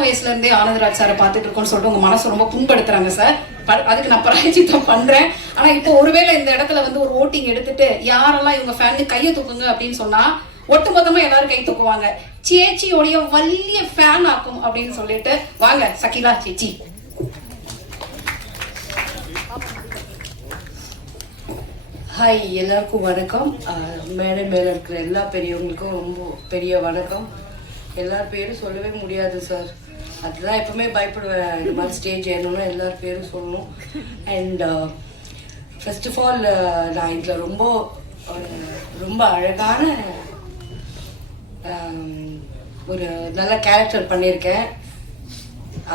வயசுல இருந்தே ஆனந்தராஜ் சாரை பார்த்துட்டு இருக்கோம்னு சொல்லிட்டு உங்க மனசு ரொம்ப புண்படுத்துறாங்க சார். ப- அதுக்கு நான் பராஜித்தம் பண்றேன். ஆனா இப்போ ஒருவேளை இந்த இடத்துல வந்து ஒரு ஓட்டிங் எடுத்துட்டு யாரெல்லாம் இவங்க ஃபேன் கையை தூக்குங்க அப்படின்னு சொன்னா ஒட்டுமொத்தமா எல்லாரும் கை தூக்குவாங்க. சேச்சியோடைய வலிய ஃபேன் ஆக்கும் அப்படின்னு சொல்லிட்டு வாங்க சகிலா சேச்சி. ஹாய் எல்லாருக்கும் வணக்கம். மேடை மேலே இருக்கிற எல்லா பெரியவங்களுக்கும் ரொம்ப பெரிய வணக்கம். எல்லார் பேரும் சொல்லவே முடியாது சார். அதுதான் எப்பவுமே பயப்படுவேன். இந்த மாதிரி ஸ்டேஜ் ஏறணும்னா எல்லார் பேரும் சொல்லணும். அண்ட் ஃபர்ஸ்ட் ஆஃப் ஆல் நான் இதில் ரொம்ப ரொம்ப அழகான um, ஒரு நல்ல கேரக்டர் பண்ணியிருக்கேன்.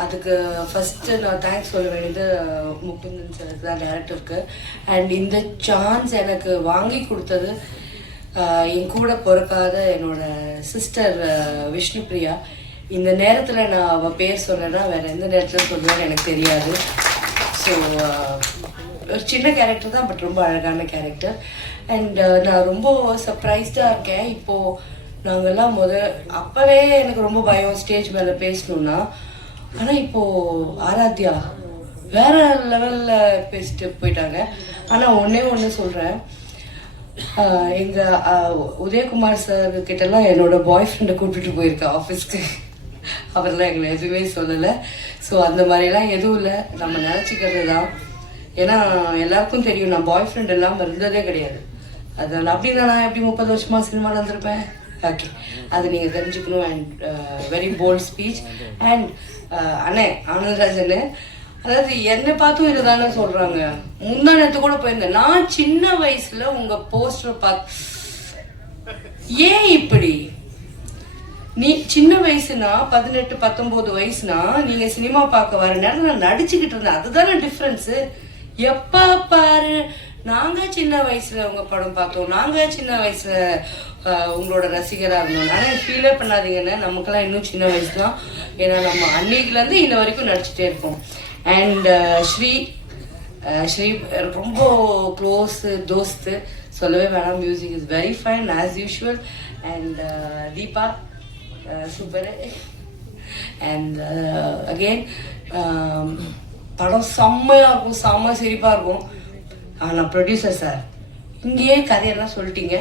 அதுக்கு ஃபஸ்ட்டு நான் தேங்க்ஸ் சொல்ல வேண்டியது முக்குந்தன் சாருக்கு தான் டேரக்டருக்கு அண்ட் இந்த சான்ஸ் எனக்கு வாங்கி கொடுத்தது என் கூட பிறக்காத என்னோட சிஸ்டர் விஷ்ணுபிரியா. இந்த நேரத்தில் நான் அவள் பேர் சொன்னேன்னா வேற எந்த நேரத்தில் சொல்லுவேன்னு எனக்கு தெரியாது. ஸோ ஒரு சின்ன கேரக்டர் தான் பட் ரொம்ப அழகான கேரக்டர் அண்ட் நான் ரொம்ப சர்ப்ரைஸ்டாக இருக்கேன். இப்போது நாங்கெல்லாம் முத அப்போவே எனக்கு ரொம்ப பயம் ஸ்டேஜ் மேலே பேசணுன்னா ஆனால் இப்போது ஆராத்யா வேற லெவலில் பேசிட்டு போயிட்டாங்க. ஆனால் ஒன்றே ஒன்று சொல்கிறேன் எங்கள் உதயகுமார் சார் கிட்டலாம் என்னோட பாய் ஃப்ரெண்டை கூப்பிட்டு போயிருக்கேன் ஆஃபீஸ்க்கு அவர்லாம் எங்களை எதுவுமே சொல்லலை. ஸோ அந்த மாதிரிலாம் எதுவும் இல்லை. நம்ம நினச்சிக்கிறது தான் ஏன்னா எல்லாருக்கும் தெரியும் நான் பாய் ஃப்ரெண்ட் இல்லாமல் இருந்ததே கிடையாது. அதனால் அப்படின்னா நான் எப்படி முப்பது வருஷமா சினிமாவில் இருந்திருப்பேன்? ஓகே அது நீங்கள் தெரிஞ்சுக்கணும் and very bold speech and அண்ணே ஆனந்தராஜனு அதாவது என்னை பார்த்தும் இதை தானே சொல்கிறாங்க முந்தா நேரத்து கூட போயிருந்தேன். நான் சின்ன வயசில் உங்கள் போஸ்டர் பார்த்து ஏன் இப்படி? நீ சின்ன வயசுனா பதினெட்டு பத்தொன்பது வயசுனா நீங்க சினிமா பார்க்க வர நேரம் நான் நடிச்சுக்கிட்டு இருந்தேன் அதுதானே டிஃப்ரென்ஸ் எப்ப பாரு நாங்க சின்ன வயசுல உங்க படம் பார்த்தோம். நாங்க சின்ன வயசுல உங்களோட ரசிகரா இருந்தோம். ஆனா ஃபீலே பண்ணாதீங்கன்னு நமக்கெல்லாம் இன்னும் சின்ன வயசு தான். ஏன்னா நம்ம அன்னைக்குல இருந்து இன்ன வரைக்கும் நடிச்சுட்டே இருப்போம். அண்ட் ஸ்ரீ ஸ்ரீ ரொம்ப க்ளோஸ் தோஸ்து. சொல்லவே வேணாம். Music is very fine as usual and Deepa super and again படம் செம்மையாக இருக்கும் செம்ம சிரிப்பாக இருக்கும். ஆனால் ப்ரொடியூசர் சார் இங்கேயே கதையெல்லாம் சொல்லிட்டீங்க.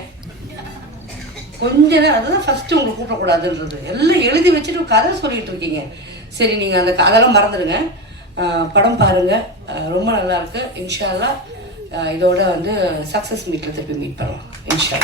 கொஞ்ச நேரம் அதுதான் ஃபர்ஸ்ட் உங்களுக்கு கூப்பிடக்கூடாதுன்றது. எல்லாம் எழுதி வச்சுட்டு கதை சொல்லிட்டு இருக்கீங்க. சரி நீங்கள் அந்த அதெல்லாம் மறந்துடுங்க. படம் பாருங்க. ரொம்ப நல்லா இருக்கு. இதோட வந்து சக்ஸஸ் மீட்டில் திருப்பி மீட் பண்ணலாம். இன்ஷா